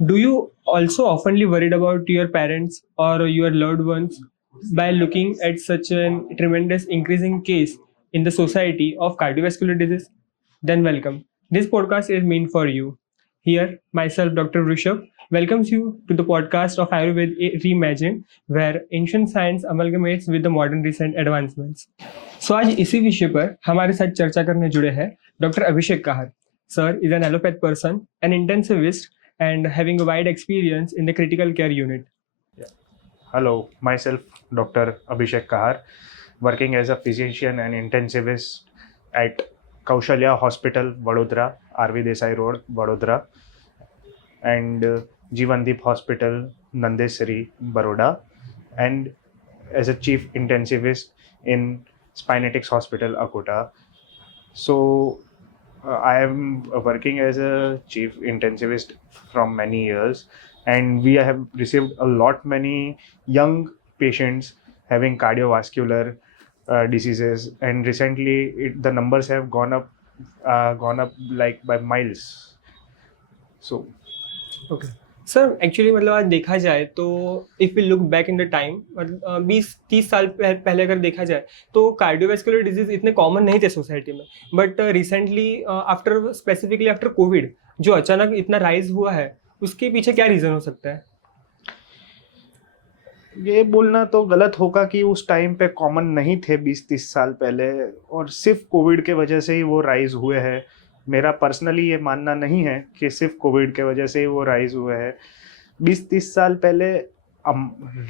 Do you also oftenly worried about your parents or your loved ones by looking at such a tremendous increasing case in the society of cardiovascular disease? Then welcome. This podcast is meant for you. Here, myself, Dr. Rishabh, welcomes you to the podcast of Ayurveda Reimagined, where ancient science amalgamates with the modern recent advancements. So आज इसी विषय पर हमारे साथ चर्चा करने जुड़े हैं doctor Abhishek Kahar. Sir is an allopathic person, an intensivist, and having a wide experience in the critical care unit. Hello, myself Dr. Abhishek Kahar, working as a physician and intensivist at Kaushalya Hospital, Vadodara, RV Desai Road, Vadodara, and Jeevandeep Hospital, Nandesari, Baroda, and as a chief intensivist in Spinetics Hospital, Akota. So, I am working as a chief intensivist from many years, and we have received a lot many young patients having cardiovascular diseases, and recently the numbers have gone up like by miles. So Okay. Sir actually मतलब आज देखा जाए तो if we look back in the time 20-30 साल पहले अगर देखा जाए तो कार्डियोवैस्कुलर डिजीज इतने कॉमन नहीं थे सोसाइटी में. But recently after specifically after Covid जो अचानक इतना राइज हुआ है उसके पीछे क्या रीज़न हो सकता है? ये बोलना तो गलत होगा कि उस टाइम पे कॉमन नहीं थे 20-30 साल पहले, और सिर्फ कोविड के वजह से ही वो राइज हुए हैं. मेरा पर्सनली ये मानना नहीं है कि सिर्फ कोविड के वजह से ही वो राइज हुए हैं. 20-30 साल पहले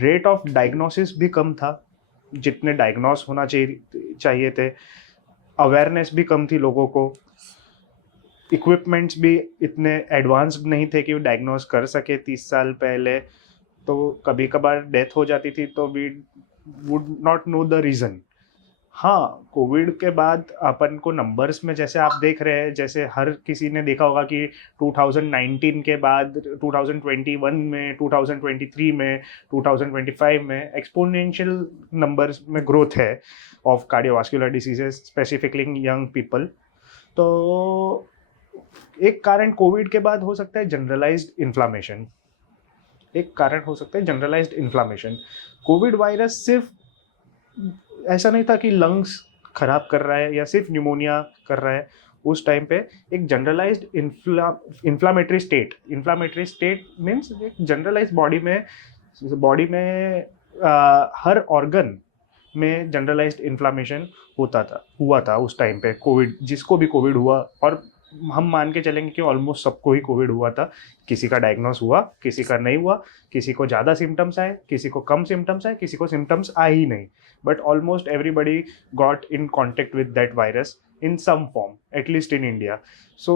रेट ऑफ डायग्नोसिस भी कम था जितने डायग्नोस होना चाहिए थे. अवेयरनेस भी कम थी लोगों को. इक्विपमेंट्स भी इतने एडवांस नहीं थे कि वो डायग्नोस कर सके 30 साल पहले. तो कभी कभार डेथ हो जाती थी तो we would not know the reason. हाँ, कोविड के बाद अपन को नंबर्स में जैसे आप देख रहे हैं, जैसे हर किसी ने देखा होगा कि 2019 के बाद 2021 में, 2023 में, 2025 में एक्सपोनेंशियल नंबर्स में ग्रोथ है of cardiovascular diseases specifically in young people. तो एक कारण कोविड के बाद हो सकता है जनरलाइज्ड इन्फ्लामेशन. कोविड वायरस सिर्फ ऐसा नहीं था कि लंग्स खराब कर रहा है या सिर्फ न्यूमोनिया कर रहा है. उस टाइम पे एक जनरलाइज्ड इन्फ्लामेटरी स्टेट मीन्स एक जनरलाइज बॉडी में हर ऑर्गन में जनरलाइज्ड इन्फ्लामेशन हुआ था उस टाइम पे. कोविड, जिसको भी कोविड हुआ, और हम मान के चलेंगे कि ऑलमोस्ट सबको ही कोविड हुआ था. किसी का डायग्नोस हुआ, किसी का नहीं हुआ, किसी को ज़्यादा सिम्टम्स आए, किसी को कम सिम्टम्स आए, किसी को सिम्टम्स आए ही नहीं. But almost everybody got in contact with that virus in some form, at least in India. So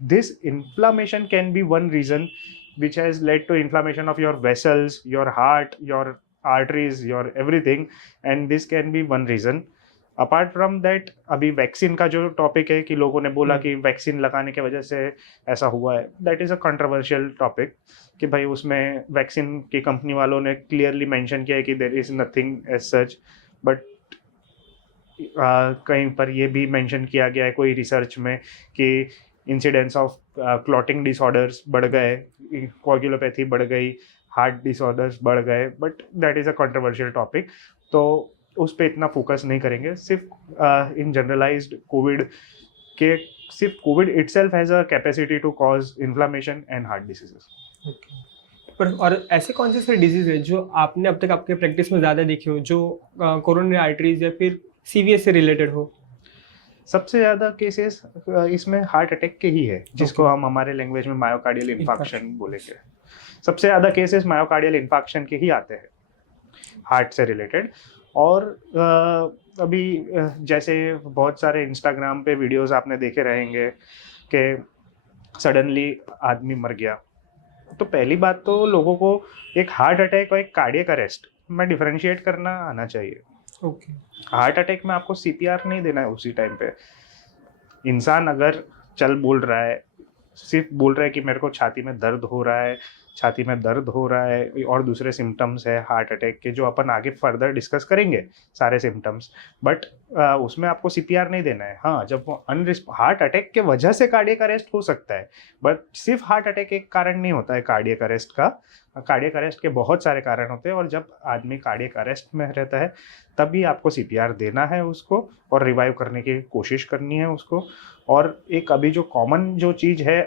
this inflammation can be one reason which has led to inflammation of your vessels, your heart, your arteries, your everything, and this can be one reason. Apart from that, अभी vaccine का जो topic है कि लोगों ने बोला कि vaccine लगाने की वजह से ऐसा हुआ है, that is a controversial topic. कि भाई उसमें वैक्सीन की कंपनी वालों ने क्लियरली मेंशन किया है कि there is nothing as such. But कहीं पर ये भी मेंशन किया गया है कोई रिसर्च में कि इंसिडेंस ऑफ क्लॉटिंग डिसऑर्डर्स बढ़ गए, कोगुलोपैथी बढ़ गई, हार्ट डिसऑर्डर्स बढ़ गए. But that is a controversial topic. तो उस पर इतना फोकस नहीं करेंगे. सिर्फ इन जनरलाइज्ड कोविड के, सिर्फ covid itself has a capacity to cause inflammation and heart diseases. पर और ऐसे कौन से डिजीज है जो आपने अब तक आपके प्रैक्टिस में ज़्यादा देखे हो, जो कोरोनरी आर्टरीज या फिर सीवीएस से रिलेटेड हो? सबसे ज़्यादा केसेस इसमें हार्ट अटैक के ही है, जिसको हम हमारे लैंग्वेज में मायोकार्डियल इन्फाक्शन बोलेंगे. सबसे ज़्यादा केसेस मायोकार्डियल इन्फाक्शन के ही आते हैं हार्ट से रिलेटेड. और अभी जैसे बहुत सारे इंस्टाग्राम पे वीडियोस आपने देखे रहेंगे कि सडनली आदमी मर गया. तो पहली बात तो लोगों को एक हार्ट अटैक और एक कार्डियक अरेस्ट में डिफरेंशिएट करना आना चाहिए. ओके. हार्ट अटैक में आपको सीपीआर नहीं देना है उसी टाइम पे. इंसान अगर चल बोल रहा है, सिर्फ बोल रहा है कि मेरे को छाती में दर्द हो रहा है, छाती में दर्द हो रहा है और दूसरे सिम्टम्स है हार्ट अटैक के, जो अपन आगे फर्दर डिस्कस करेंगे सारे सिम्टम्स, बट उसमें आपको सीपीआर नहीं देना है। हाँ, जब वो हार्ट अटैक के वजह से कार्डियक अरेस्ट हो सकता है, बट सिर्फ हार्ट अटैक एक कारण नहीं होता है कार्डियक अरेस्ट का। कार्डियक अरेस्ट के बहुत सारे कारण होते हैं, और जब आदमी कार्डियक अरेस्ट में रहता है तभी आपको सीपीआर देना है उसको, और रिवाइव करने की कोशिश करनी है उसको। और एक अभी जो कॉमन जो चीज़ है,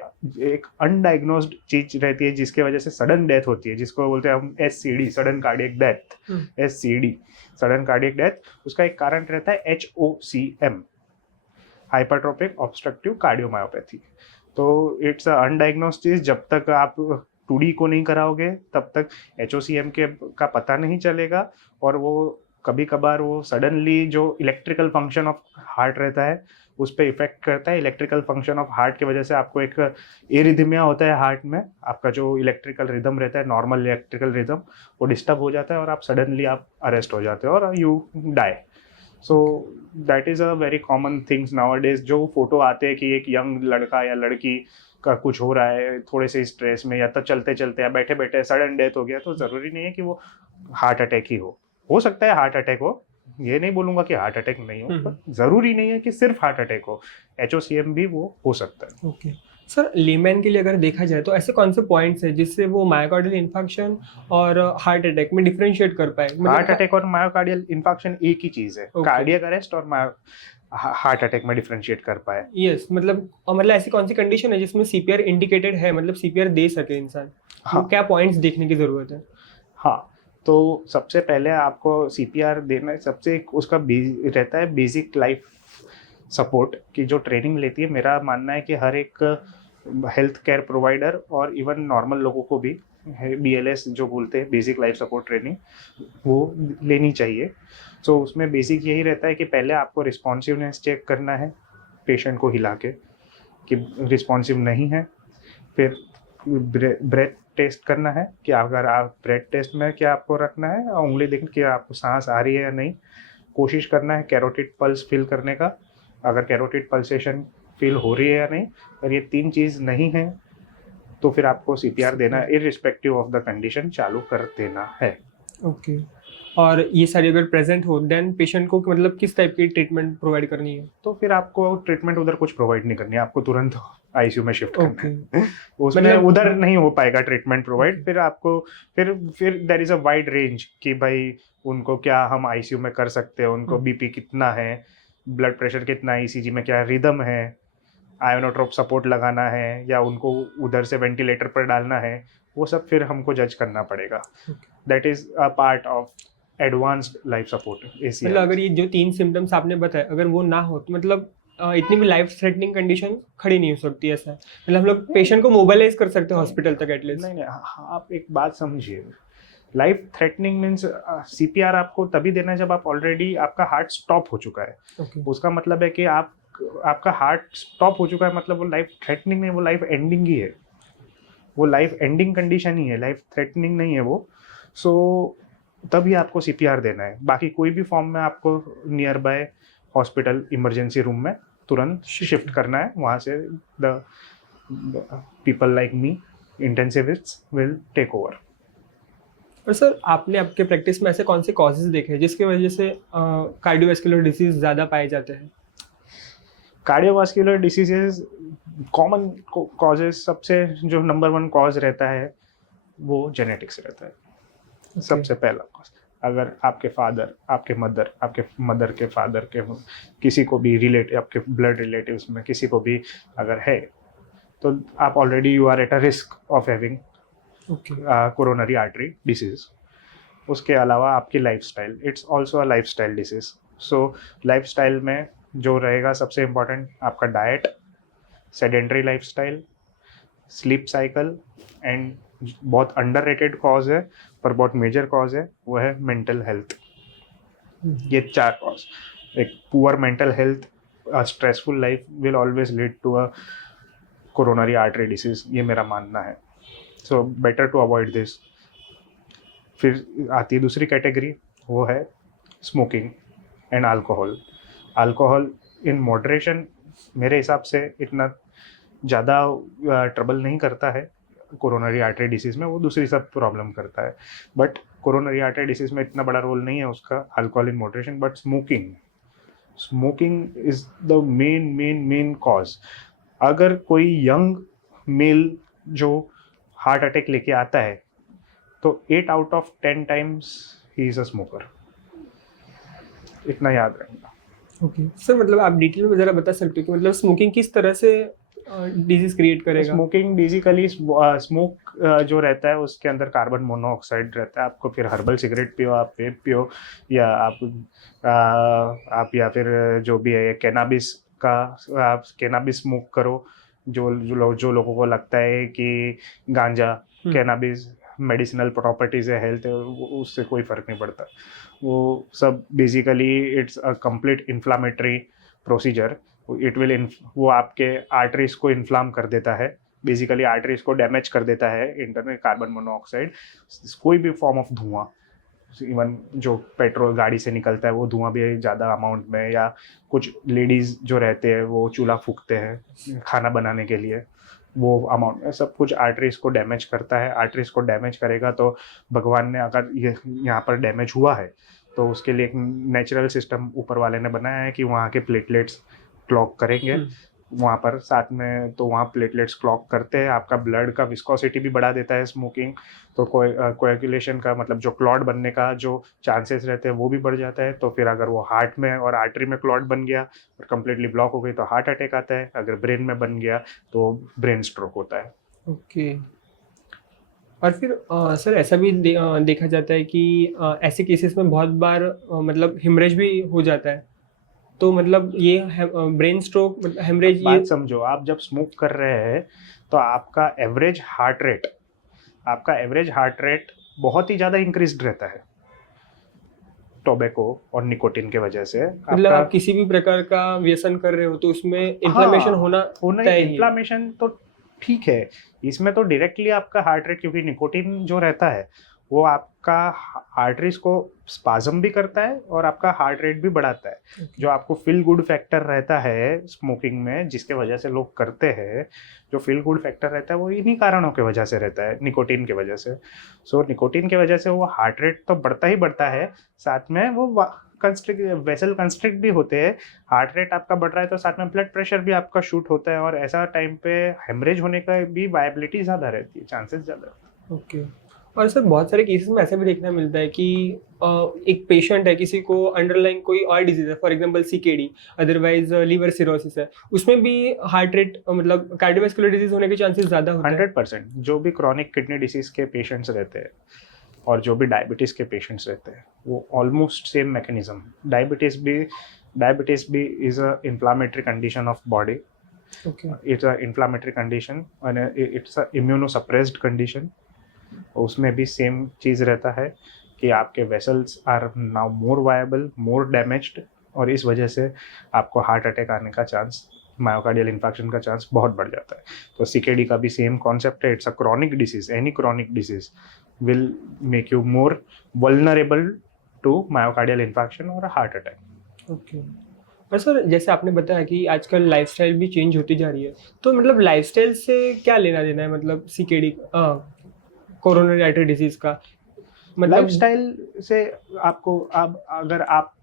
एक अनडायग्नोज्ड चीज रहती है जिसके वजह से सडन डेथ होती है, जिसको बोलते हैं हम SCD, sudden cardiac death. SCD, sudden cardiac death, उसका एक कारण रहता है HOCM, हाइपरट्रोपिक ऑब्स्ट्रक्टिव कार्डियोमायोपैथी। तो इट्स अ अनडायग्नोज्ड चीज, जब तक आप 2D को नहीं कराओगे तब तक HOCM का पता नहीं चलेगा, और वो कभी कभार वो सडनली जो इलेक्ट्रिकल फंक्शन ऑफ हार्ट रहता है उस पर इफेक्ट करता है। इलेक्ट्रिकल फंक्शन ऑफ हार्ट की वजह से आपको एक एरिथमिया होता है हार्ट में, आपका जो इलेक्ट्रिकल रिदम रहता है, नॉर्मल इलेक्ट्रिकल रिदम, वो डिस्टर्ब हो जाता है और आप सडनली आप अरेस्ट हो जाते हो और you die. So that is a very common things nowadays. जो फोटो आते हैं कि एक यंग लड़का या लड़की का कुछ हो रहा है थोड़े से स्ट्रेस में, या तो चलते चलते या बैठे बैठे सडन डेथ हो गया, तो ज़रूरी नहीं है कि वो हार्ट अटैक ही हो सकता है हार्ट अटैक हो, ये नहीं बोलूंगा कि हार्ट अटैक नहीं हो, पर जरूरी नहीं है कि सिर्फ हार्ट अटैक हो, HOCM भी वो हो सकता है। ओके सर, लेमैन के लिए अगर देखा जाए तो ऐसे कौन से पॉइंट्स हैं जिससे वो मायोकार्डियल इन्फेक्शन और हार्ट अटैक में डिफरेंशिएट कर पाए? हार्ट अटैक और मायोकार्डियल इन्फेक्शन एक ही चीज है, कार्डियक अरेस्ट और हार्ट अटैक में डिफरेंशिएट कर पाए। यस, मतलब ऐसी कौन सी कंडीशन है जिसमें सीपीआर इंडिकेटेड है, मतलब सीपीआर दे सके इंसान? हाँ, क्या पॉइंट्स देखने की जरूरत है? हाँ, तो सबसे पहले आपको सीपीआर देना, सबसे उसका रहता है बेसिक लाइफ सपोर्ट की जो ट्रेनिंग लेती है। मेरा मानना है कि हर एक हेल्थ केयर प्रोवाइडर और इवन नॉर्मल लोगों को भी BLS जो बोलते हैं, बेसिक लाइफ सपोर्ट ट्रेनिंग, वो लेनी चाहिए। सो उसमें बेसिक यही रहता है कि पहले आपको रिस्पॉन्सिवनेस चेक करना है पेशेंट को हिला के कि रिस्पॉन्सिव नहीं है। फिर ब्रेथ टेस्ट करना है कि अगर आप ब्रेथ टेस्ट में क्या आपको रखना है, उंगली देखना कि आपको सांस आ रही है या नहीं। कोशिश करना है कैरोटिड पल्स फील करने का, अगर कैरोटिड पल्सेशन फील हो रही है या नहीं। अगर ये 3 चीज़ नहीं है तो फिर आपको सीपीआर देना है, इररिस्पेक्टिव ऑफ द कंडीशन चालू कर देना है। ओके और ये सारी अगर प्रेजेंट हो देन पेशेंट को मतलब किस टाइप की ट्रीटमेंट प्रोवाइड करनी है? तो फिर आपको ट्रीटमेंट उधर कुछ प्रोवाइड नहीं करनी है, आपको तुरंत ICU में शिफ्ट करना है। उसमें मतलब उधर नहीं हो पाएगा ट्रीटमेंट प्रोवाइड। फिर आपको फिर there is a wide range कि भाई उनको क्या हम ICU में कर सकते हैं, उनको BP कितना है, ब्लड प्रेशर कितना है, ECG में क्या रिदम है, आयोनोट्रोप सपोर्ट लगाना है या उनको उधर से वेंटिलेटर पर डालना है, वो सब फिर हमको जज करना पड़ेगा। That is a part of advanced life support ACL। मतलब अगर ये जो 3 सिम्टम्स आपने बताए अगर वो ना हो तो मतलब इतनी भी लाइफ थ्रेटनिंग कंडीशन खड़ी नहीं हो सकती ऐसा? मतलब हम लोग पेशेंट को मोबाइलाइज कर सकते हैं हॉस्पिटल तक एटलीस्ट? नहीं, आप एक बात समझिए, लाइफ थ्रेटनिंग मीन्स CPR आपको तभी देना है जब आप ऑलरेडी आपका हार्ट स्टॉप हो चुका है। उसका मतलब है कि आपका हार्ट स्टॉप हो चुका है, मतलब वो लाइफ थ्रेटनिंग नहीं, वो लाइफ एंडिंग ही है, वो लाइफ एंडिंग कंडीशन ही है, लाइफ थ्रेटनिंग नहीं है वो। सो तभी आपको CPR देना है। बाकी कोई भी फॉर्म में आपको nearby hospital emergency room में तुरंत शिफ्ट करना है, वहाँ से the people like me intensivists will take over. और सर आपने आपके प्रैक्टिस में ऐसे कौन से कॉजेज देखे हैं जिसकी वजह से कार्डियोवैस्कुलर डिसीज ज़्यादा पाए जाते हैं? कार्डियोवास्कुलर डिसीजेज कॉमन कॉजेज, सबसे जो नंबर 1 कॉज रहता है वो जेनेटिक्स रहता है। सबसे पहला कॉज, अगर आपके फादर, आपके मदर के फादर के किसी को भी रिलेटिव, आपके ब्लड रिलेटिव्स में किसी को भी अगर है, तो आप already you are at a risk of having coronary artery disease. उसके अलावा आपकी lifestyle, it's also a lifestyle disease. So lifestyle में जो रहेगा सबसे इम्पोर्टेंट आपका diet, sedentary lifestyle, sleep cycle, and बहुत अंडररेटेड कॉज है पर बहुत मेजर कॉज है वो है मेंटल हेल्थ। ये 4 कॉज, एक poor mental health, stressful life will always lead to a coronary artery disease, ये मेरा मानना है। So better to avoid this. फिर आती है दूसरी कैटेगरी, वो है smoking and alcohol. Alcohol in moderation मेरे हिसाब से इतना ज़्यादा ट्रबल नहीं करता है। कोरोनरी आर्टरी डिसीज में वो दूसरी सब प्रॉब्लम करता है। बट कोरोनरी आर्टरी डिसीज में इतना बड़ा रोल नहीं है उसका alcohol in moderation, but smoking is the main cause. अगर कोई यंग मेल जो हार्ट अटैक लेके आता है तो 8 out of 10 times he is a smoker, इतना याद रखना। ओके सर, मतलब आप डिटेल में ज़रा बता सकते हो कि मतलब स्मोकिंग किस तरह से डिजीज क्रिएट करेगा? स्मोकिंग बेसिकली स्मोक जो रहता है उसके अंदर कार्बन मोनोऑक्साइड रहता है। आपको फिर हर्बल सिगरेट पियो, आप वेप पियो, या आप या फिर जो भी है कैनाबिस का आप कैनाबिस स्मोक करो। जो लोगों को लगता है कि गांजा कैनाबिस मेडिसिनल प्रॉपर्टीज है, हेल्थ है, उससे कोई फर्क नहीं पड़ता। वो सब basically it's a complete inflammatory procedure. वो आपके आर्टरीज को इन्फ्लाम कर देता है, बेसिकली आर्टरीज को डैमेज कर देता है। इंटरनल कार्बन मोनोऑक्साइड, कोई भी फॉर्म ऑफ धुआं, इवन जो पेट्रोल गाड़ी से निकलता है वो धुआं भी ज़्यादा अमाउंट में, या कुछ लेडीज़ जो रहते हैं वो चूल्हा फूकते हैं खाना बनाने के लिए, वो अमाउंट में सब कुछ आर्टरीज को डैमेज करता है। आर्टरीज को डैमेज करेगा तो भगवान ने अगर ये यहाँ पर डैमेज हुआ है तो उसके लिए एक नेचुरल सिस्टम ऊपर वाले ने बनाया है कि वहाँ के प्लेटलेट्स क्लॉक करेंगे वहाँ पर साथ में। तो वहाँ प्लेटलेट्स क्लॉक करते हैं, आपका ब्लड का विस्कोसिटी भी बढ़ा देता है स्मोकिंग। तो कोएगुलेशन का मतलब जो क्लॉट बनने का जो चांसेस रहते हैं वो भी बढ़ जाता है। तो फिर अगर वो हार्ट में और आर्टरी में क्लॉट बन गया और कम्प्लीटली ब्लॉक हो गई तो हार्ट अटैक आता है। अगर ब्रेन में बन गया तो ब्रेन स्ट्रोक होता है। ओके। और फिर सर ऐसा भी देखा जाता है कि ऐसे केसेस में बहुत बार मतलब हेमरेज भी हो जाता है। तो मतलब ये ब्रेन स्ट्रोक हेमरेज ये बात समझो, आप जब स्मोक कर रहे हैं तो आपका एवरेज हार्ट रेट बहुत ही ज़्यादा इंक्रीज्ड रहता है टोबैको और निकोटिन के वजह से। मतलब आप किसी भी प्रकार का व्यसन कर रहे हो तो उसमें इन्फ्लेमेशन होना तय ही है। इन्फ्लामेशन तो ठीक है, इसमें तो डायरेक्टली आपका हार्ट रेट, क्योंकि निकोटिन जो रहता है वो आपका आर्टरीज को स्पाज्म भी करता है और आपका हार्ट रेट भी बढ़ाता है। जो आपको फील गुड फैक्टर रहता है स्मोकिंग में, जिसके वजह से लोग करते हैं, जो फील गुड फैक्टर रहता है वो इन्हीं कारणों की वजह से रहता है, निकोटिन की वजह से। सो निकोटिन की वजह से वो हार्ट रेट तो बढ़ता ही बढ़ता है, साथ में वो वेसल कंस्ट्रिक्ट भी होते हैं। हार्ट रेट आपका बढ़ रहा है तो साथ में ब्लड प्रेशर भी आपका शूट होता है, और ऐसा टाइम पे हेमरेज होने का भी वायबिलिटी ज़्यादा रहती है, चांसेस ज़्यादा। ओके। और सर बहुत सारे केसेस में ऐसा भी देखने मिलता है कि एक पेशेंट है, किसी को अंडरलाइन कोई और डिजीज है, for example CKD, otherwise liver cirrhosis है, उसमें भी हार्ट रेट मतलब कार्डियोवैस्कुलर डिजीज होने के चांसेस ज़्यादा होते हैं। 100% जो भी क्रॉनिक किडनी डिसीज के पेशेंट्स रहते हैं और जो भी डायबिटीज़ के पेशेंट्स रहते हैं वो ऑलमोस्ट सेम मैकेनिज्म। डायबिटीज़ भी is a inflammatory condition of body. It's a inflammatory condition और इट्स अ इम्यूनोसप्रेस्ड कंडीशन। उसमें भी सेम चीज़ रहता है कि आपके vessels are now more viable, more damaged, और इस वजह से आपको हार्ट अटैक आने का चांस, मायोकार्डियल इन्फेक्शन का चांस बहुत बढ़ जाता है। तो सीकेडी का भी सेम कॉन्सेप्ट है। It's a chronic disease. Any chronic disease will make you more vulnerable to myocardial infection और हार्ट अटैक। ओके। और सर जैसे आपने बताया कि आजकल लाइफस्टाइल भी चेंज होती जा रही है, तो मतलब लाइफस्टाइल से क्या लेना देना है, मतलब सीकेडी कोरोनरी आर्टरी डिजीज का मतलब लाइफस्टाइल से आपको, अब अगर आप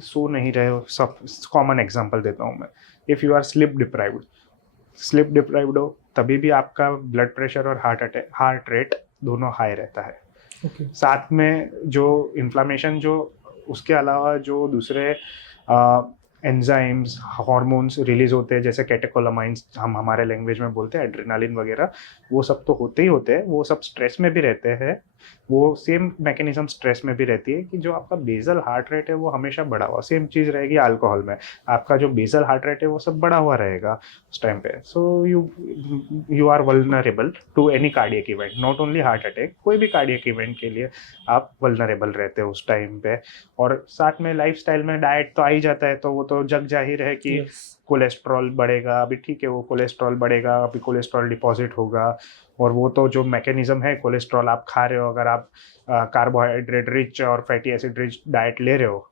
सो नहीं रहे हो, सब कॉमन एग्जांपल देता हूँ मैं, if you are sleep deprived हो तभी भी आपका ब्लड प्रेशर और हार्ट रेट दोनों हाई रहता है। ओके। साथ में जो इन्फ्लामेशन, जो उसके अलावा जो दूसरे एंजाइम्स, हार्मोन्स रिलीज होते हैं, जैसे कैटेकोलामाइंस हम हमारे लैंग्वेज में बोलते हैं, एड्रेनालिन वगैरह, वो सब तो होते ही होते हैं। वो सब स्ट्रेस में भी रहते हैं। वो सेम मैकेनिज्म स्ट्रेस में भी रहती है कि जो आपका बेसल हार्ट रेट है वो हमेशा बढ़ा हुआ, सेम चीज़ रहेगी अल्कोहल में, आपका जो बेसल हार्ट रेट है वो सब बढ़ा हुआ रहेगा उस टाइम पे। So you are vulnerable to any cardiac event, not only heart attack, कोई भी कार्डियक इवेंट के लिए आप वल्नरेबल रहते हो उस टाइम पे। और साथ में लाइफस्टाइल में डाइट तो आ ही जाता है, तो वो तो जग जाहिर है कि कोलेस्ट्रॉल बढ़ेगा। अभी ठीक है, वो कोलेस्ट्रॉल बढ़ेगा, अभी कोलेस्ट्रॉल डिपॉजिट होगा, और वो तो जो मैकेनिज्म है, कोलेस्ट्रॉल आप खा रहे हो, अगर आप कार्बोहाइड्रेट रिच और फैटी एसिड रिच डाइट ले रहे हो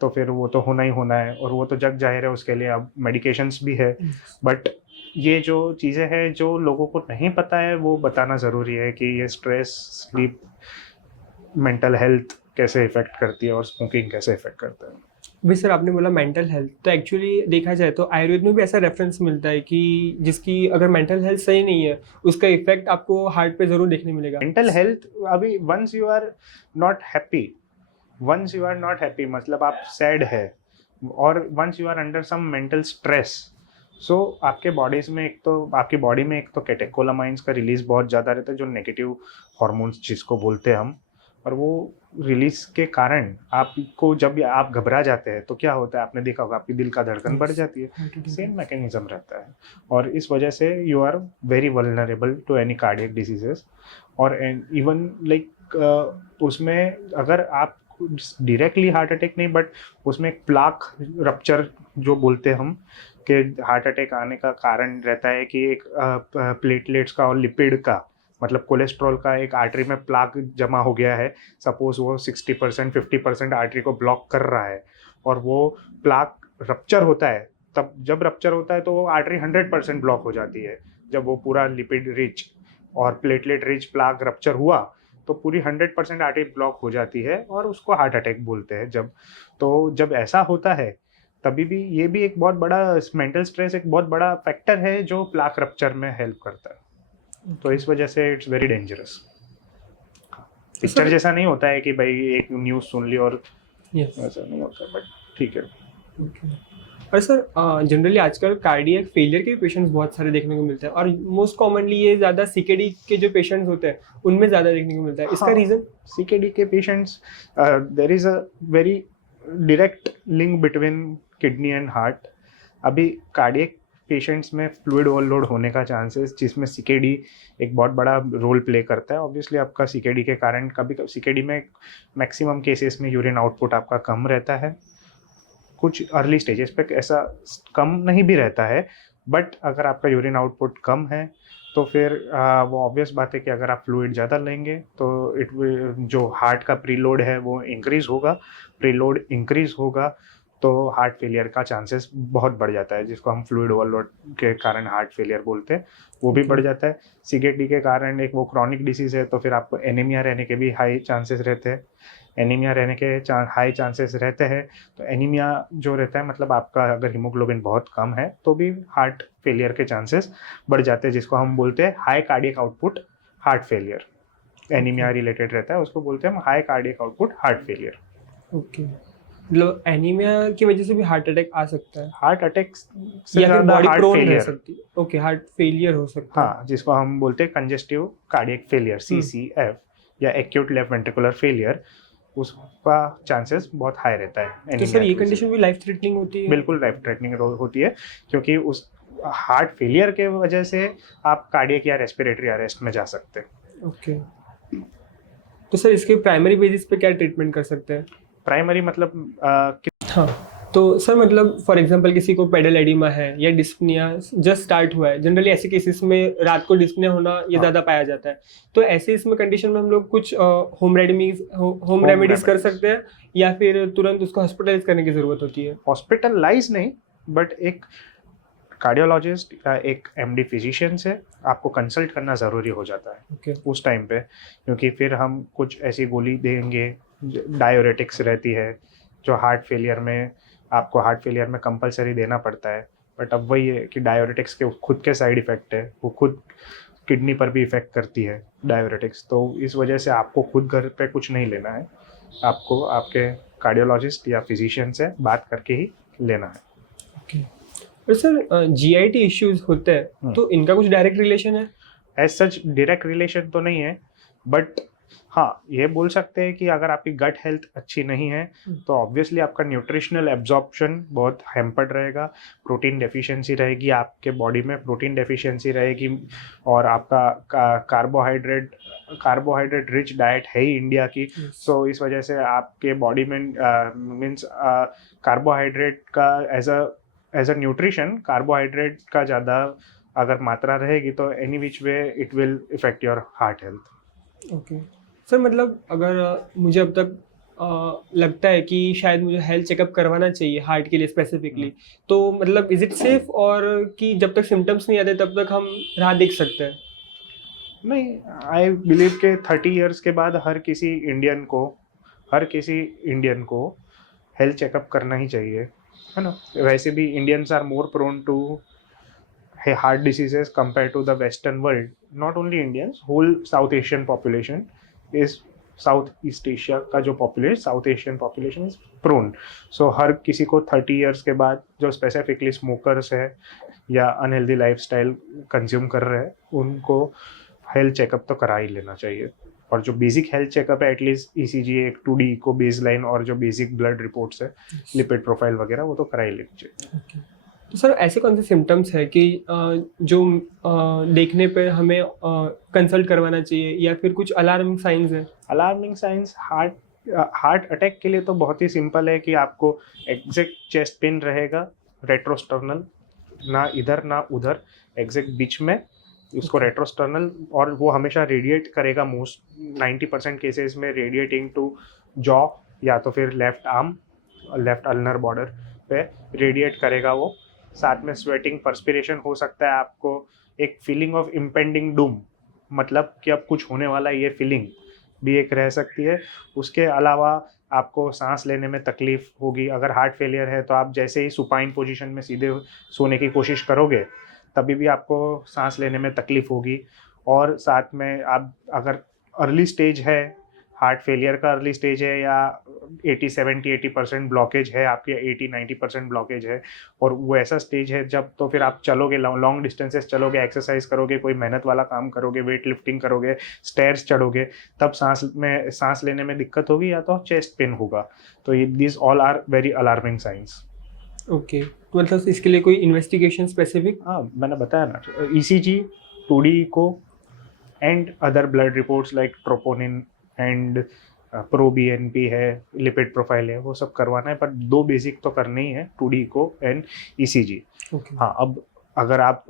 तो फिर वो तो होना ही होना है, और वो तो जग जाहिर है, उसके लिए अब मेडिकेशंस भी है। बट ये जो चीज़ें हैं जो लोगों को नहीं पता है वो बताना ज़रूरी है कि ये स्ट्रेस, स्लीप, मेंटल हेल्थ कैसे इफेक्ट करती है और स्मोकिंग कैसे इफेक्ट करता है। भी सर आपने बोला मेंटल हेल्थ, तो एक्चुअली देखा जाए तो आयुर्वेद में भी ऐसा रेफरेंस मिलता है कि जिसकी अगर मेंटल हेल्थ सही नहीं है उसका इफेक्ट आपको हार्ट पे जरूर देखने मिलेगा। मेंटल हेल्थ अभी once you are not happy, मतलब आप सैड है और once you are under some mental stress, so आपके बॉडी में एक तो कैटेकोलामाइंस का रिलीज बहुत ज़्यादा रहता है जो नेगेटिव हॉर्मोन्स जिसको बोलते हैं हम, और वो रिलीज के कारण आपको जब आप घबरा जाते हैं तो क्या होता है आपने देखा होगा आपकी दिल का धड़कन बढ़ जाती है, सेम मैकेनिज्म रहता है और इस वजह से you are very vulnerable to any cardiac diseases. और इवन लाइक उसमें अगर आप डायरेक्टली हार्ट अटैक नहीं बट उसमें एक प्लाक रप्चर जो बोलते हैं हम कि हार्ट अटैक आने का कारण रहता है कि एक प्लेटलेट्स का और लिपिड का मतलब कोलेस्ट्रॉल का एक आर्टरी में प्लाक जमा हो गया है, सपोज वो 60% 50% आर्टरी को ब्लॉक कर रहा है और वो प्लाक रप्चर होता है, तब जब रप्चर होता है तो वो आर्टरी 100% ब्लॉक हो जाती है। जब वो पूरा लिपिड रिच और प्लेटलेट रिच प्लाक रप्चर हुआ तो पूरी 100% आर्टरी ब्लॉक हो जाती है और उसको हार्ट अटैक बोलते हैं। जब ऐसा होता है तभी भी ये भी एक बहुत बड़ा मेंटल स्ट्रेस एक बहुत बड़ा फैक्टर है जो प्लाक रप्चर में हेल्प करता है। तो इस वजह से इट्स वेरी डेंजरस। पिक्चर जैसा नहीं होता है कि भाई एक न्यूज़ सुन ली और ऐसा नहीं होता, बट ठीक है। और सर जनरली आजकल कार्डियक फेलियर के पेशेंट्स बहुत सारे देखने को मिलते हैं और मोस्ट कॉमनली ये ज़्यादा सीकेडी के जो पेशेंट्स होते हैं उनमें ज़्यादा देखने को मिलता है। इसका रीज़न सीकेडी के patients, there is a very direct link between kidney and heart. अभी कार्डियक पेशेंट्स में फ्लूइड ओवरलोड होने का चांसेस जिसमें सीकेडी एक बहुत बड़ा रोल प्ले करता है। ऑब्वियसली आपका सीकेडी के कारण कभी सीकेडी में मैक्सिमम केसेस में यूरिन आउटपुट आपका कम रहता है, कुछ अर्ली स्टेजेस पे ऐसा कम नहीं भी रहता है, बट अगर आपका यूरिन आउटपुट कम है तो फिर वो ऑब्वियस बात है कि अगर आप फ्लूइड ज़्यादा लेंगे तो जो हार्ट का प्रीलोड है वो इंक्रीज़ होगा तो हार्ट फेलियर का चांसेस बहुत बढ़ जाता है, जिसको हम फ्लूइड ओवरलोड के कारण हार्ट फेलियर बोलते हैं, वो भी बढ़ जाता है। सीकेडी के कारण एक वो क्रॉनिक डिसीज़ है तो फिर आपको एनीमिया रहने के भी हाई चांसेस रहते हैं। एनीमिया रहने के हाई चांसेस रहते हैं तो एनीमिया जो रहता है मतलब आपका अगर हीमोग्लोबिन बहुत कम है तो भी हार्ट फेलियर के चांसेस बढ़ जाते हैं, जिसको हम बोलते हैं high cardiac output heart failure. Anaemia related रहता है उसको बोलते हैं हम high cardiac output heart failure. Okay, मतलब एनीमिया की वजह से भी हार्ट अटैक आ सकता है? हार्ट अटैक से या फिर ज़्यादा बॉडी हार्ट प्रोन रह फेलियर। सकती है? ओके, हार्ट फेलियर हो सकता है। हाँ, जिसको हम बोलते हैं कंजेस्टिव कार्डियक फेलियर CCF या एक्यूट लेफ्ट वेंट्रिकुलर फेलियर, उसका चांसेस बहुत हाई रहता है। तो सर ये कंडीशन भी लाइफ थ्रेटनिंग होती है? बिल्कुल लाइफ थ्रेटनिंग होती है, क्योंकि उस हार्ट फेलियर के वजह से आप कार्डियक या रेस्पिरेटरी अरेस्ट में जा सकते हैं। ओके, तो सर इसके प्राइमरी बेसिस पे क्या ट्रीटमेंट कर सकते हैं? प्राइमरी मतलब हाँ, तो सर मतलब फॉर एग्जांपल किसी को पेडल एडिमा है या डिस्पनिया जस्ट स्टार्ट हुआ है, जनरली ऐसे केसेस में रात को डिस्पनिया होना ये ज़्यादा पाया जाता है, तो ऐसे इसमें कंडीशन में हम लोग कुछ होम रेमेडीज कर सकते हैं या फिर तुरंत उसको हॉस्पिटलाइज करने की ज़रूरत होती है? हॉस्पिटलाइज नहीं, बट एक कार्डियोलॉजिस्ट या एक MD फिजिशियन से आपको कंसल्ट करना ज़रूरी हो जाता है okay. उस टाइम पे, क्योंकि फिर हम कुछ ऐसी गोली देंगे, डायोरेटिक्स रहती है जो हार्ट फेलियर में कंपलसरी देना पड़ता है, बट अब वही है कि डायोरेटिक्स के खुद के साइड इफ़ेक्ट है, वो खुद किडनी पर भी इफ़ेक्ट करती है डायोरेटिक्स, तो इस वजह से आपको खुद घर पे कुछ नहीं लेना है, आपको आपके कार्डियोलॉजिस्ट या फिजिशियन से बात करके ही लेना है। okay. और सर GIT इश्यूज होते हैं तो इनका कुछ डायरेक्ट रिलेशन है? एज सच डायरेक्ट रिलेशन तो नहीं है, बट हाँ ये बोल सकते हैं कि अगर आपकी गट हेल्थ अच्छी नहीं है तो ऑब्वियसली आपका न्यूट्रिशनल एब्जॉर्प्शन बहुत हैम्पर्ड रहेगा, प्रोटीन डेफिशिएंसी रहेगी, आपके बॉडी में प्रोटीन डेफिशिएंसी रहेगी, और आपका कार्बोहाइड्रेट रिच डाइट है ही इंडिया की, सो इस वजह से आपके बॉडी में मीन्स कार्बोहाइड्रेट का एज अ न्यूट्रिशन कार्बोहाइड्रेट का ज़्यादा अगर मात्रा रहेगी तो any which way it will effect your heart health. Okay sir, मतलब अगर मुझे अब तक लगता है कि शायद मुझे हेल्थ चेकअप करवाना चाहिए हार्ट के लिए स्पेसिफिकली, तो मतलब इज इट सेफ, और कि जब तक सिम्टम्स नहीं आते तब तक हम राह देख सकते हैं? नहीं, आई बिलीव के 30 इयर्स के बाद हर किसी इंडियन को हेल्थ चेकअप करना ही चाहिए, है ना। वैसे भी Indians are more prone to heart diseases compare to the western world. Not only Indians, whole south Asian population is south east Asia का जो population, south Asian population is prone. So हर किसी को 30 इयर्स के बाद, जो specifically smokers है या अनहेल्दी लाइफस्टाइल कंज्यूम कर रहे हैं, उनको हेल्थ चेकअप तो करा ही लेना चाहिए। और जो बेसिक हेल्थ चेकअप है, एटलीस्ट ईसीजी, एक 2D को बेसलाइन, और जो बेसिक ब्लड रिपोर्ट्स है, लिपिड प्रोफाइल वगैरह, वो तो करा ही लेनी चाहिए। तो सर ऐसे कौन से सिम्टम्स है कि जो देखने पे हमें कंसल्ट करवाना चाहिए, या फिर कुछ अलार्मिंग साइंस है? अलार्मिंग साइंस हार्ट अटैक के लिए तो बहुत ही सिंपल है कि आपको एग्जैक्ट चेस्ट पेन रहेगा, रेट्रोस्टर्नल, ना इधर ना उधर, एग्जैक्ट बीच में, उसको रेट्रोस्टर्नल, और वो हमेशा रेडिएट करेगा, मोस्ट 90% केसेस में रेडिएटिंग टू जॉ, या तो फिर left arm, left ulnar border पे रेडिएट करेगा वो। साथ में स्वेटिंग, पर्स्पिरेशन हो सकता है आपको, एक फीलिंग ऑफ इम्पेंडिंग डूम, मतलब कि अब कुछ होने वाला है, ये फीलिंग भी एक रह सकती है। उसके अलावा आपको सांस लेने में तकलीफ होगी। अगर हार्ट फेलियर है तो आप जैसे ही सुपाइन पोजीशन में सीधे सोने की कोशिश करोगे, तभी भी आपको सांस लेने में तकलीफ होगी। और साथ में आप अगर अर्ली स्टेज है, हार्ट फेलियर का अर्ली स्टेज है, या 80-70-80% ब्लॉकेज है आपके, 80-90% ब्लॉकेज है, और वो ऐसा स्टेज है जब, तो फिर आप चलोगे, लॉन्ग डिस्टेंसेस चलोगे, एक्सरसाइज करोगे, कोई मेहनत वाला काम करोगे, वेट लिफ्टिंग करोगे, स्टेयर्स चढ़ोगे, तब सांस लेने में दिक्कत होगी, या तो चेस्ट पेन होगा। तो ये this all are very alarming signs. Okay, तो मतलब इसके लिए कोई इन्वेस्टिगेशन स्पेसिफिक? हाँ, मैंने बताया ना, ECG, 2D echo, and other blood reports like troponin and pro BNP है, लिपिड प्रोफाइल है, वो सब करवाना है। पर 2 बेसिक तो करने ही है, 2D echo and ECG. Okay. हाँ, अब अगर आप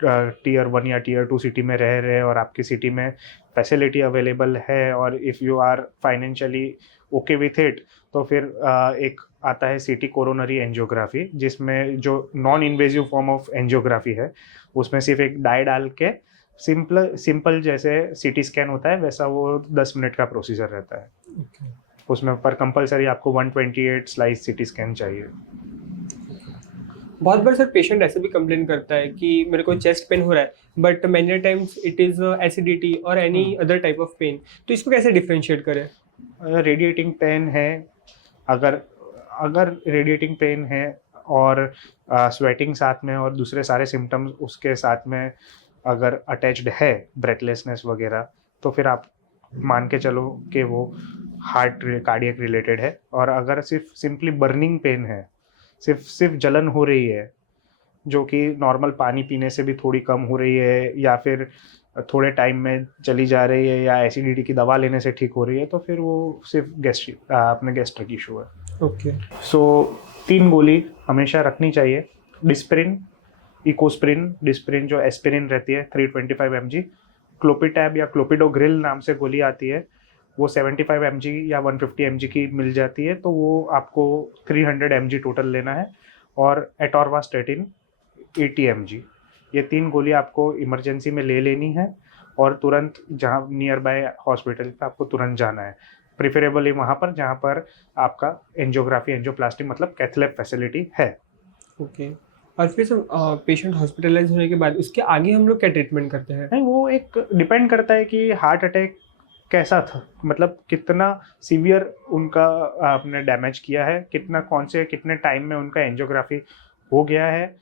टीयर 1 या टीयर 2 सिटी में रह रहे हैं, और आपकी सिटी में फैसिलिटी अवेलेबल है, और if you are financially okay with it, तो फिर एक आता है सिटी कोरोनरी एंजियोग्राफी, जिसमें जो non invasive form of angiography है, उसमें सिर्फ एक डाई डाल के सिंपल जैसे सीटी स्कैन होता है, वैसा वो 10 मिनट का प्रोसीजर रहता है। ओके। उसमें पर कंपलसरी आपको 128 स्लाइस सीटी स्कैन चाहिए। बहुत बार सर पेशेंट ऐसे भी कंप्लेन करता है कि मेरे को चेस्ट पेन हो रहा है, but many times it is acidity और any other type of pain, तो इसको कैसे डिफरेंशिएट करें? रेडिएटिंग पेन है, अगर अगर रेडिएटिंग पेन है और स्वेटिंग साथ में, और दूसरे सारे सिम्टम्स उसके साथ में अगर अटैच्ड है, ब्रेथलेसनेस वगैरह, तो फिर आप मान के चलो कि वो कार्डियक रिलेटेड है। और अगर सिर्फ सिंपली बर्निंग पेन है, सिर्फ जलन हो रही है, जो कि नॉर्मल पानी पीने से भी थोड़ी कम हो रही है, या फिर थोड़े टाइम में चली जा रही है, या एसिडिटी की दवा लेने से ठीक हो रही है, तो फिर वो सिर्फ अपने गैस्ट्रिक इशू है। ओके। सो 3 गोली हमेशा रखनी चाहिए, डिस्प्रिन, इकोस्प्रिन, डिस्प्रिन जो एस्पिरिन रहती है 325 mg, क्लोपिटैब या क्लोपिडोग्रिल नाम से गोली आती है, वो 75 mg या 150 mg की मिल जाती है, तो वो आपको 300 mg टोटल लेना है। और एटोरवास्टेटिन 80 mg, ये 3 गोली आपको इमरजेंसी में ले लेनी है, और तुरंत जहाँ नियर बाय हॉस्पिटल पे आपको तुरंत जाना है, प्रिफरेबली वहाँ पर जहाँ पर आपका एंजियोग्राफी, एंजियोप्लास्टी मतलब कैथ लैब फैसिलिटी है। ओके। और फिर सर पेशेंट हॉस्पिटलाइज होने के बाद उसके आगे हम लोग क्या ट्रीटमेंट करते हैं? नहीं, वो एक डिपेंड करता है कि हार्ट अटैक कैसा था, मतलब कितना सीवियर उनका आपने डैमेज किया है, कितने टाइम में उनका एंजियोग्राफी हो गया है।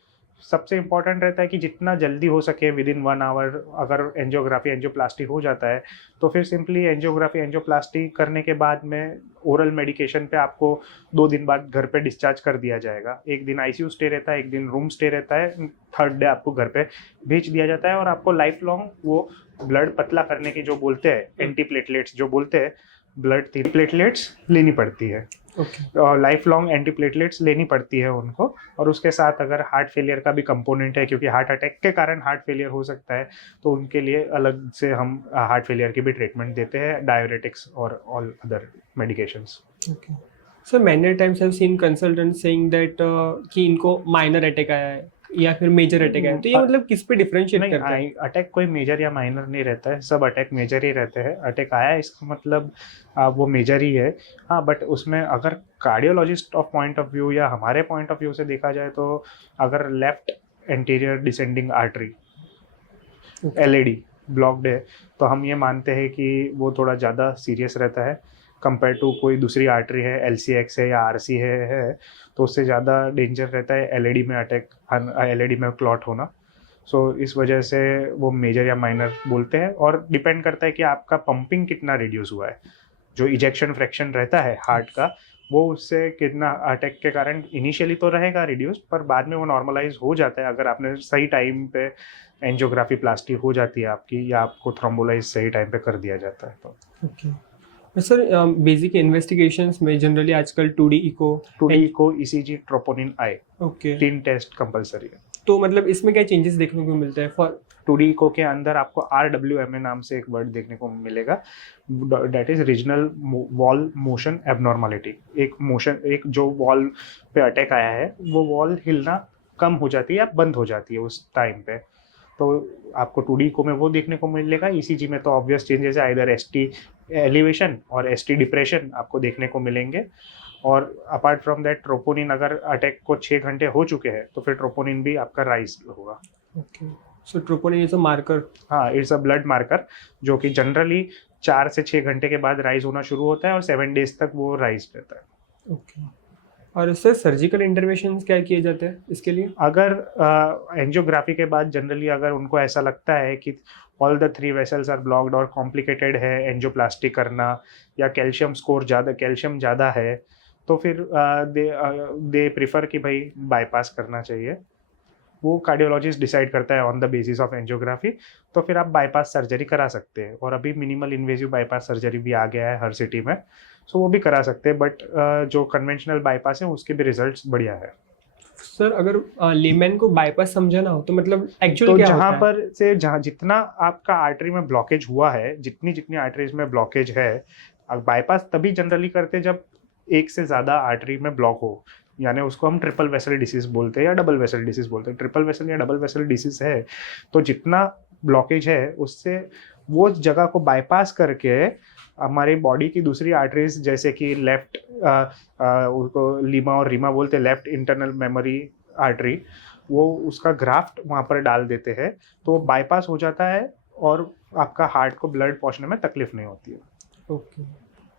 सबसे इम्पॉर्टेंट रहता है कि जितना जल्दी हो सके, विद इन 1 आवर अगर एंजियोग्राफी, एंजियोप्लास्टी हो जाता है, तो फिर सिंपली एंजियोग्राफी, एंजियोप्लास्टी करने के बाद में ओरल मेडिकेशन पे आपको 2 दिन बाद घर पे डिस्चार्ज कर दिया जाएगा। 1 दिन आईसीयू स्टे रहता है, 1 दिन रूम स्टे रहता है, 3rd डे आपको घर पे भेज दिया जाता है। और आपको लाइफ लॉन्ग वो ब्लड पतला करने की जो बोलते हैं, एंटी प्लेटलेट्स जो बोलते हैं, ब्लड थी प्लेटलेट्स लेनी पड़ती है। Okay. Life long anti platelets लेनी पड़ती है उनको। और उसके साथ अगर हार्ट फेलियर का भी कंपोनेंट है, क्योंकि हार्ट अटैक के कारण हार्ट फेलियर हो सकता है, तो उनके लिए अलग से हम हार्ट फेलियर की भी ट्रीटमेंट देते हैं, डायरेटिक्स और all other medications. Okay. So many times I've seen consultants saying that कि इनको माइनर अटैक आया है या फिर मेजर अटैक आया है, तो ये मतलब किस पे डिफरेंशिएट करता है? नहीं, अटैक कोई मेजर या माइनर नहीं रहता है, सब अटैक मेजर ही रहते हैं। अटैक आया है इसका मतलब वो मेजर ही है। हाँ, बट उसमें अगर cardiologist of point of view या हमारे पॉइंट ऑफ व्यू से देखा जाए तो अगर left anterior descending artery LAD blocked है तो हम ये मानते हैं कि वो थोड़ा ज़्यादा सीरियस रहता है कंपेयर टू कोई दूसरी आर्टरी है, एलसीएक्स है या आरसी है तो उससे ज़्यादा डेंजर रहता है एलएडी में अटैक, एलएडी में क्लॉट होना। सो इस वजह से वो मेजर या माइनर बोलते हैं और डिपेंड करता है कि आपका पंपिंग कितना रिड्यूस हुआ है। जो इजेक्शन फ्रैक्शन रहता है हार्ट का वो उससे कितना अटैक के कारण इनिशियली तो रहेगा रिड्यूस, पर बाद में वो नॉर्मलाइज हो जाता है अगर आपने सही टाइम पे एंजियोग्राफी प्लास्टी हो जाती है आपकी या आपको थ्रोम्बोलाइज सही टाइम पे कर दिया जाता है तो। ओके सर, बेसिक इन्वेस्टिगेशंस में जनरली आजकल 2D echo, 2D echo, ECG, troponin I, okay, 3 test compulsory है। तो मतलब इसमें क्या चेंजेस देखने को मिलता है? फॉर 2D इको के अंदर आपको RWMA नाम से एक वर्ड देखने को मिलेगा, that is regional wall motion abnormality. एक मोशन, एक जो वॉल पे अटैक आया है वो वॉल हिलना कम हो जाती है या बंद हो जाती है उस टाइम पे, तो आपको 2D इको में वो देखने को मिलेगा। ईसीजी में तो ऑब्वियस चेंजेस है, आइदर एसटी एलिवेशन और एसटी डिप्रेशन आपको देखने को मिलेंगे। और अपार्ट फ्रॉम दैट ट्रोपोनिन, अगर अटैक को 6 घंटे हो चुके हैं तो फिर ट्रोपोनिन भी आपका राइज होगा। Okay, so troponin is a marker. हाँ, इट्स अ ब्लड मार्कर जो कि जनरली 4 से 6 घंटे के बाद राइज होना शुरू होता है और 7 डेज तक वो राइज रहता है। ओके, और सर सर्जिकल इंटरवेंशन क्या किए जाते हैं इसके लिए? अगर एंजियोग्राफी के बाद जनरली अगर उनको ऐसा लगता है कि all the 3 vessels are blocked और कॉम्प्लिकेटेड है एंजियोप्लास्टी करना या कैल्शियम स्कोर कैल्शियम ज़्यादा है तो फिर दे प्रिफर कि भाई बाईपास करना चाहिए। वो कार्डियोलॉजिस्ट डिसाइड करता है on the basis of angiography, तो फिर आप बाईपास सर्जरी करा सकते हैं। और अभी मिनिमल इन्वेजिव बाईपास सर्जरी भी आ गया है हर सिटी में, सो वो भी करा सकते हैं, बट जो कन्वेंशनल बाईपास है उसके भी रिजल्ट्स बढ़िया है। सर अगर लेमैन को बाईपास समझना हो तो मतलब एक्चुअल तो क्या जहाँ होता है? पर से जहाँ जितना आपका आर्टरी में ब्लॉकेज हुआ है, जितनी जितनी आर्टरीज में ब्लॉकेज है, बाईपास तभी जनरली करते जब एक से ज़्यादा आर्टरी में ब्लॉक हो, यानी उसको हम ट्रिपल वेसल डिसीज बोलते हैं या डबल वेसल डिसीज बोलते हैं। ट्रिपल वेसल या डबल वेसल डिसीज है तो जितना ब्लॉकेज है उससे वो जगह को बाईपास करके हमारी बॉडी की दूसरी आर्टरीज जैसे कि लेफ्ट उनको लीमा और रीमा बोलते हैं, लेफ्ट इंटरनल मेमोरी आर्टरी, वो उसका ग्राफ्ट वहाँ पर डाल देते हैं तो बाईपास हो जाता है और आपका हार्ट को ब्लड पहुँचने में तकलीफ नहीं होती है। ओके,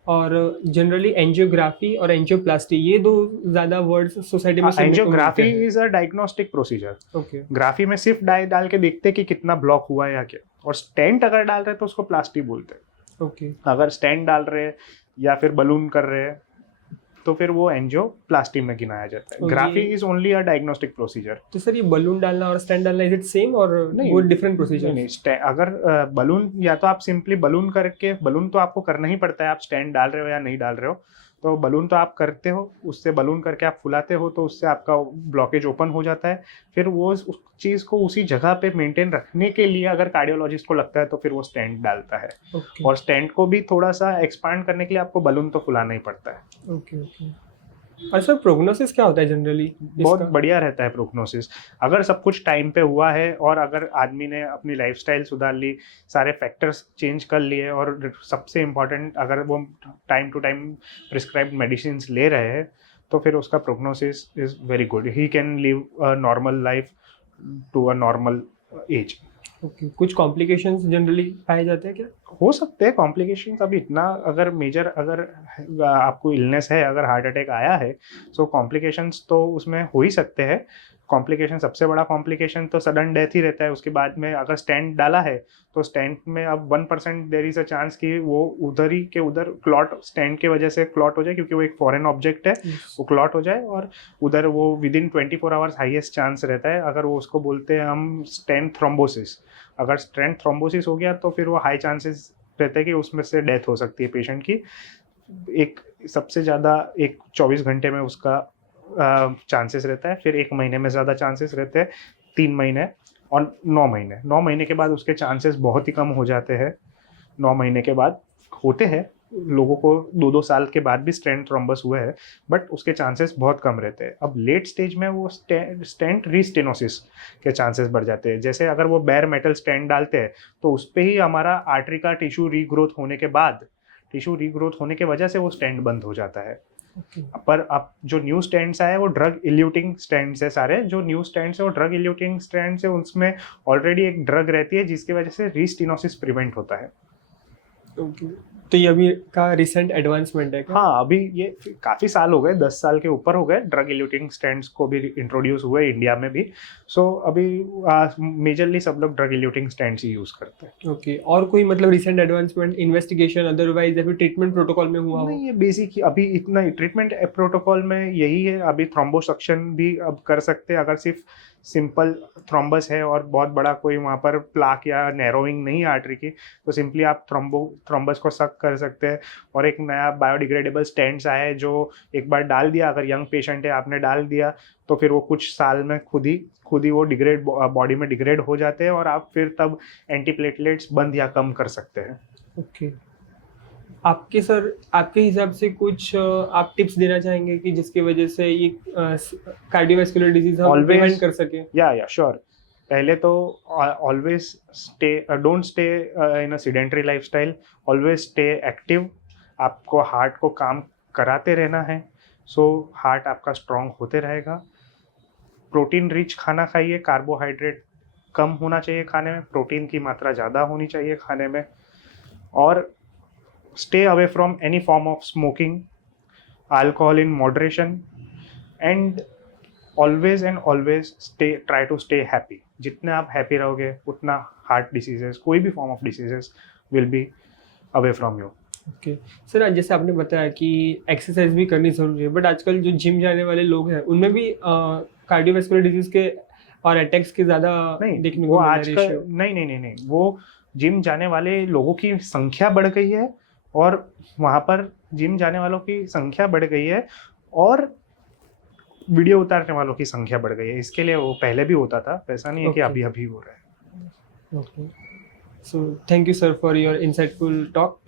और जनरली एंजियोग्राफी और एंजियोप्लास्टी ये दो ज़्यादा वर्ड्स सोसाइटी में सुनने को एंजियोग्राफी मिलते हैं। Is a diagnostic procedure. Okay, graphy में सिर्फ डाल के देखते हैं कि कितना ब्लॉक हुआ है या क्या, और स्टेंट अगर डाल रहे हैं तो उसको प्लास्टी बोलते हैं। ओके, अगर स्टेंट डाल रहे हैं या फिर बलून कर रहे हैं तो फिर वो एंजियोप्लास्टी में गिनाया जाता है। तो ग्राफी ये- is only a diagnostic procedure. तो सर ये बलून डालना और स्टैंड डालना इज इट सेम और नहीं, वो डिफरेंट प्रोसीजर? नहीं, अगर बलून, या तो आप सिंपली बलून करके, बलून तो आपको करना ही पड़ता है, आप स्टैंड डाल रहे हो या नहीं डाल रहे हो, तो बलून तो आप करते हो, उससे बलून करके आप फुलाते हो तो उससे आपका ब्लॉकेज ओपन हो जाता है। फिर वो उस चीज़ को उसी जगह पे मेंटेन रखने के लिए अगर कार्डियोलॉजिस्ट को लगता है तो फिर वो स्टेंट डालता है। ओके, और स्टेंट को भी थोड़ा सा एक्सपांड करने के लिए आपको बलून तो फुलाना ही पड़ता है। Okay, okay. और सर प्रोग्नोसिस क्या होता है जनरली? बहुत बढ़िया रहता है प्रोग्नोसिस, अगर सब कुछ टाइम पे हुआ है और अगर आदमी ने अपनी लाइफस्टाइल सुधार ली, सारे फैक्टर्स चेंज कर लिए, और सबसे इम्पोर्टेंट अगर वो time to time prescribed medicine ले रहे हैं तो फिर उसका prognosis is very good. He can live a normal life to a normal age. Okay, कुछ कॉम्प्लिकेशंस जनरली पाए जाते हैं क्या? हो सकते हैं कॉम्प्लिकेशंस, अभी इतना अगर मेजर अगर आपको इलनेस है, अगर हार्ट अटैक आया है, सो कॉम्प्लिकेशंस तो उसमें हो ही सकते हैं। कॉम्प्लिकेशन, सबसे बड़ा कॉम्प्लिकेशन तो सडन डेथ ही रहता है। उसके बाद में अगर स्टेंट डाला है तो स्टेंट में अब 1% देयर इज अ चांस कि वो उधर ही के उधर क्लॉट, स्टेंट की वजह से क्लॉट हो जाए, क्योंकि वो एक फॉरेन ऑब्जेक्ट है, वो क्लॉट हो जाए और उधर वो with in 24 hours highest chance रहता है। अगर वो उसको बोलते हैं हम स्टेंट थ्रोम्बोसिस, अगर स्टेंट थ्रोम्बोसिस हो गया तो फिर वो हाई चांसेस रहते हैं कि उसमें से डेथ हो सकती है पेशेंट की। एक सबसे ज़्यादा एक 24 घंटे में उसका चांसेस रहता है, फिर 1 महीने में ज़्यादा चांसेस रहते हैं, 3 महीने और 9 महीने। 9 महीने के बाद उसके चांसेस बहुत ही कम हो जाते हैं। 9 महीने के बाद होते हैं लोगों को 2-2 साल के बाद भी स्टेंट थ्रोम्बस हुए हैं, बट उसके चांसेस बहुत कम रहते हैं। अब लेट स्टेज में वो स्टेंट रीस्टेनोसिस के चांसेस बढ़ जाते हैं। जैसे अगर वो बेयर मेटल स्टेंट डालते हैं तो उस पर ही हमारा आर्टरी का टिश्यू रीग्रोथ होने के बाद, टिश्यू रीग्रोथ होने की वजह से वो स्टेंट बंद हो जाता है। पर अब जो न्यू स्टेंट्स आए वो ड्रग इल्यूटिंग स्टेंट्स है सारे, जो न्यू स्टेंट्स है वो ड्रग इल्यूटिंग स्टेंट्स है, उसमें ऑलरेडी एक ड्रग रहती है जिसकी वजह से रीस्टेनोसिस प्रिवेंट होता है। ओके, तो ये अभी का रिसेंट एडवांसमेंट है क्या? हाँ, अभी ये काफ़ी साल हो गए, 10 साल के ऊपर हो गए ड्रग इल्यूटिंग स्टेंट्स को भी इंट्रोड्यूस हुए इंडिया में भी। सो अभी मेजरली सब लोग ड्रग इल्यूटिंग स्टेंट्स ही यूज़ करते हैं। ओके, और कोई मतलब रिसेंट एडवांसमेंट इन्वेस्टिगेशन अदरवाइज या फिर ट्रीटमेंट प्रोटोकॉल में हुआ हो? नहीं, ये बेसिक अभी इतना ट्रीटमेंट प्रोटोकॉल में यही है। अभी थ्रोम्बोसक्शन भी अब कर सकते हैं अगर सिर्फ सिंपल थ्रोम्बस है और बहुत बड़ा कोई वहाँ पर प्लाक या नैरोइंग नहीं है आर्टरी की, तो सिंपली आप थ्रोम्बस को सक कर सकते हैं। और एक नया बायोडिग्रेडेबल स्टेंट्स आया है जो एक बार डाल दिया, अगर यंग पेशेंट है आपने डाल दिया तो फिर वो कुछ साल में खुद ही वो डिग्रेड बॉडी में डिग्रेड हो जाते हैं और आप फिर तब एंटीप्लेटलेट्स बंद या कम कर सकते हैं। ओके, आपके हिसाब से कुछ आप टिप्स देना चाहेंगे कि जिसकी वजह से ये कार्डियोवैस्कुलर डिजीज हम प्रिवेंट कर सके? या श्योर। पहले तो always don't stay in a sedentary lifestyle, always stay active. आपको हार्ट को काम कराते रहना है, सो हार्ट आपका स्ट्रांग होते रहेगा। प्रोटीन रिच खाना खाइए, कार्बोहाइड्रेट कम होना चाहिए खाने में, प्रोटीन की मात्रा ज़्यादा होनी चाहिए खाने में। और stay away from any form of smoking, alcohol in moderation, and always try to stay happy. जितने आप हैप्पी रहोगे उतना हार्ट डिसीजेस, कोई भी form of diseases will be away from you. Okay sir, जैसे आपने बताया कि एक्सरसाइज भी करनी जरूरी है, बट आजकल जो जिम जाने वाले लोग हैं उनमें भी कार्डियोवैस्कुलर डिजीज के और अटैक्स के ज़्यादा देखने को मिल रहा है रेशियो। नहीं, वो जिम जाने वाले लोगों की संख्या बढ़ गई है और वहाँ पर जिम जाने वालों की संख्या बढ़ गई है और वीडियो उतारने वालों की संख्या बढ़ गई है। इसके लिए वो पहले भी होता था, ऐसा नहीं है कि अभी हो रहा है। Okay, so thank you sir for your insightful talk.